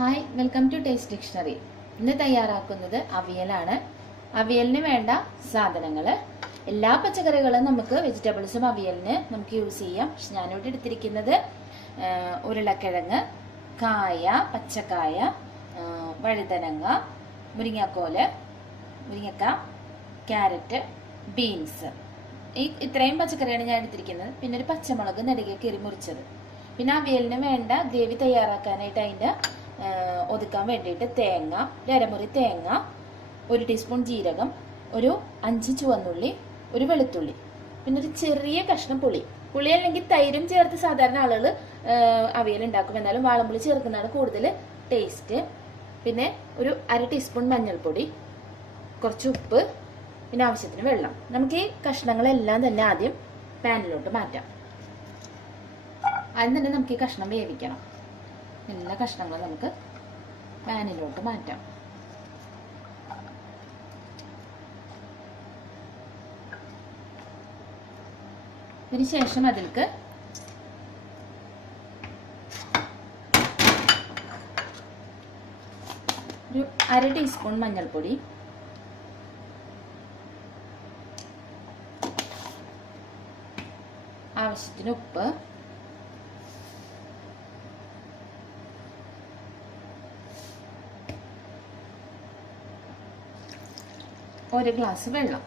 Hi, welcome to taste dictionary. ഇന്ന് തയ്യാറാക്കുന്നത് അവിയലാണ്. അവിയലിന് വേണ്ട സാധനങ്ങൾ എല്ലാ പച്ചക്കറികളും നമുക്ക് വെജിറ്റബിൾസും അവിയലിന് നമുക്ക് യൂസ് ചെയ്യാം. പക്ഷെ ഞാനിവിടെ എടുത്തിരിക്കുന്നത് ഉരുളക്കിഴങ്ങ്, കായ, പച്ചക്കായ, വഴുതനങ്ങ, മുരിങ്ങക്കോല്, മുരിങ്ങക്ക, ക്യാരറ്റ്, ബീൻസ്, ഇത്രയും പച്ചക്കറിയാണ് ഞാൻ എടുത്തിരിക്കുന്നത്. പിന്നെ ഒരു പച്ചമുളക് നെടുകെ കീറി മുറിച്ചത്. പിന്നെ അവിയലിന് വേണ്ട ഗ്രേവി തയ്യാറാക്കാനായിട്ട് അതിൻ്റെ ഒതുക്കാൻ വേണ്ടിയിട്ട് തേങ്ങ, ഒരു അരമുറി തേങ്ങ, 1 ടീസ്പൂൺ ജീരകം, ഒരു 5 ചുവന്നുള്ളി, ഒരു വെളുത്തുള്ളി, പിന്നെ ഒരു ചെറിയ കഷ്ണം പുളി അല്ലെങ്കിൽ തൈരും ചേർത്ത് സാധാരണ ആളുകൾ അവിയൽ ഉണ്ടാക്കും. എന്നാലും വാളംപുളി ചേർക്കുന്നതാണ് കൂടുതൽ ടേസ്റ്റ്. പിന്നെ ഒരു 1/2 ടീസ്പൂൺ മഞ്ഞൾപ്പൊടി, കുറച്ച് ഉപ്പ്, പിന്നെ ആവശ്യത്തിന് വെള്ളം. നമുക്ക് ഈ കഷ്ണങ്ങളെല്ലാം തന്നെ ആദ്യം പാനിലോട്ട് മാറ്റാം. ആദ്യം തന്നെ നമുക്ക് ഈ കഷ്ണം വേവിക്കണം. എല്ലാ കഷ്ണങ്ങളും നമുക്ക് പാനിലോട്ട് മാറ്റാം. അതിനുശേഷം അതിലേക്ക് ഒരു 1/2 ടീസ്പൂൺ മഞ്ഞൾപ്പൊടി, ആവശ്യത്തിന് ഉപ്പ്, ഒരു ഗ്ലാസ് വെള്ളം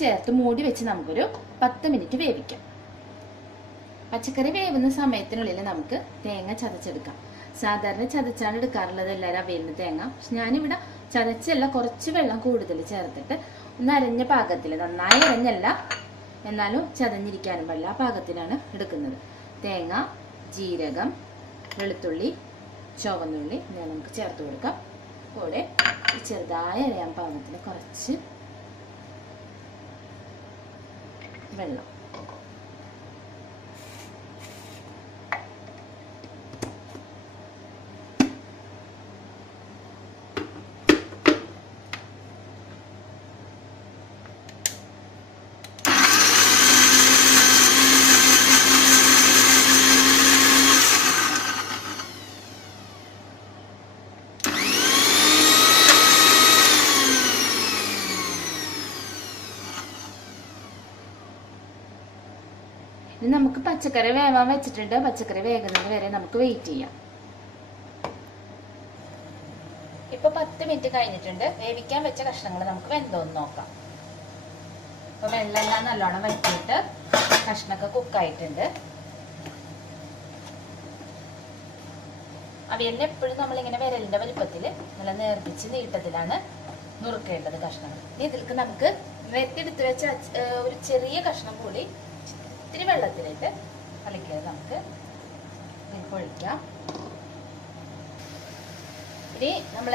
ചേർത്ത് മൂടി വെച്ച് നമുക്കൊരു 10 മിനിറ്റ് വേവിക്കാം. പച്ചക്കറി വേവുന്ന സമയത്തിനുള്ളിൽ നമുക്ക് തേങ്ങ ചതച്ചെടുക്കാം. സാധാരണ ചതച്ചാണ് എടുക്കാറുള്ളത് എല്ലാവരും അവിയലിന് തേങ്ങ. പക്ഷെ ഞാനിവിടെ ചതച്ചല്ല, കുറച്ച് വെള്ളം കൂടുതൽ ചേർത്തിട്ട് ഒന്ന് അരഞ്ഞ പാകത്തിൽ, നന്നായി അരഞ്ഞല്ല എന്നാലും ചതഞ്ഞിരിക്കാനും പാടില്ല, ആ പാകത്തിലാണ് എടുക്കുന്നത്. തേങ്ങ, ജീരകം, വെളുത്തുള്ളി, ചുവന്നുള്ളി നമുക്ക് ചേർത്ത് കൊടുക്കാം. കൂടെ ചെറുതായി അരയാൻ പാകത്തിന് കുറച്ച് വെള്ളം. ഇനി നമുക്ക് പച്ചക്കറി വേവാൻ വെച്ചിട്ടുണ്ട്. പച്ചക്കറി വേകുന്നത് വരെ നമുക്ക് വെയിറ്റ് ചെയ്യാം. ഇപ്പൊ 10 മിനിറ്റ് കഴിഞ്ഞിട്ടുണ്ട്. വേവിക്കാൻ വെച്ച കഷ്ണങ്ങൾ നമുക്ക് വെന്തോന്ന് നോക്കാം. ഇപ്പൊ വെള്ളമെല്ലാം നല്ലോണം വറ്റിയിട്ട് കഷ്ണമൊക്കെ കുക്കായിട്ടുണ്ട്. അവിയലിന് എപ്പോഴും നമ്മളിങ്ങനെ വിരലിന്റെ വലിപ്പത്തിൽ നല്ല നേർപ്പിച്ച് നീട്ടത്തിലാണ് നുറുക്കേണ്ടത് കഷ്ണങ്ങൾ. ഇതിലേക്ക് നമുക്ക് വെത്തിയെടുത്ത് വെച്ച ഒരു ചെറിയ കഷ്ണം കൂടി ഇത്തിരി വെള്ളത്തിലിട്ട് കളിക്കുന്നത് നമുക്ക് ഒഴിക്കാം. ഇനി നമ്മൾ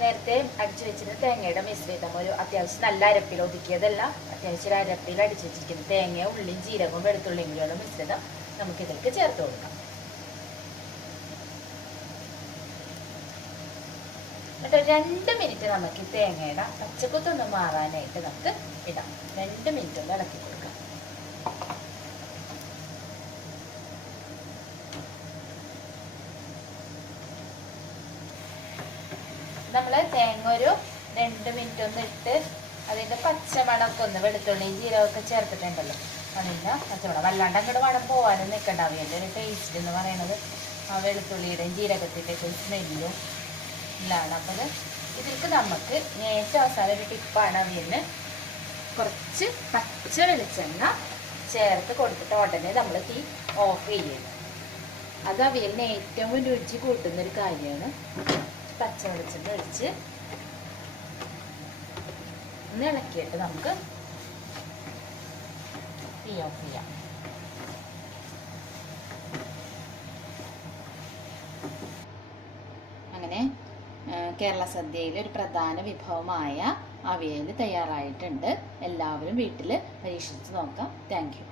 നേരത്തെ അടിച്ചു വെച്ചിരുന്ന തേങ്ങയുടെ മിശ്രിതം ഒരു അത്യാവശ്യം നല്ല അരപ്പിൽ ഒതുക്കിയതല്ല, അത്യാവശ്യം ഒരു അരപ്പിൽ അടിച്ചു വെച്ചിരിക്കുന്ന തേങ്ങ, ഉള്ളിയും ജീരകവും വെളുത്തുള്ളിയും കൂടിയുള്ള മിശ്രിതം നമുക്ക് ഇതിലേക്ക് ചേർത്ത് കൊടുക്കാം. എന്നിട്ട് 2 മിനിറ്റ് നമുക്ക് ഈ തേങ്ങയുടെ പച്ചക്കുത്തൊന്ന് മാറാനായിട്ട് നമുക്ക് ഇടാം. 2 മിനിറ്റ് ഒന്ന് ഇളക്കി കൊടുക്കാം. നമ്മൾ തേങ്ങ ഒരു 2 മിനിറ്റ് ഒന്ന് ഇട്ട് അതിൻ്റെ പച്ചമണമൊക്കെ ഒന്ന്, വെളുത്തുള്ളിയും ജീരകമൊക്കെ ചേർത്തിട്ടുണ്ടല്ലോ, അതിൻ്റെ പച്ചമണം വല്ലാണ്ട് അങ്ങോട്ട് മണം പോകാനും നിൽക്കണ്ട. അവിയൻ്റെ ഒരു ടേസ്റ്റ് എന്ന് പറയുന്നത് ആ വെളുത്തുള്ളിയുടെയും ജീരകത്തിൻ്റെ ഒരു സ്മെല്ലും ഇല്ലാണ്. അപ്പോൾ ഇതിലേക്ക് നമുക്ക് ഏറ്റവും അവസാനം ഒരു ടിപ്പാണ് അവിയലിന് കുറച്ച് പച്ച വെളിച്ചെണ്ണ ചേർത്ത് കൊടുത്തിട്ട് ഉടനെ നമ്മൾ തീ ഓഫ് ചെയ്യണം. അത് അവിയലിന് ഏറ്റവും രുചി കൂട്ടുന്നൊരു കാര്യമാണ്. പച്ച വെളിച്ചെണ്ണ ഒഴിച്ച് ഒന്ന് ഇളക്കിയിട്ട് നമുക്ക് തീ ഓഫ് ചെയ്യാം. അങ്ങനെ കേരള സദ്യയിലെ ഒരു പ്രധാന വിഭവമായ അവിയൽ തയ്യാറായിട്ടുണ്ട്. എല്ലാവരും വീട്ടിൽ പരീക്ഷിച്ച് നോക്കാം. Thank you.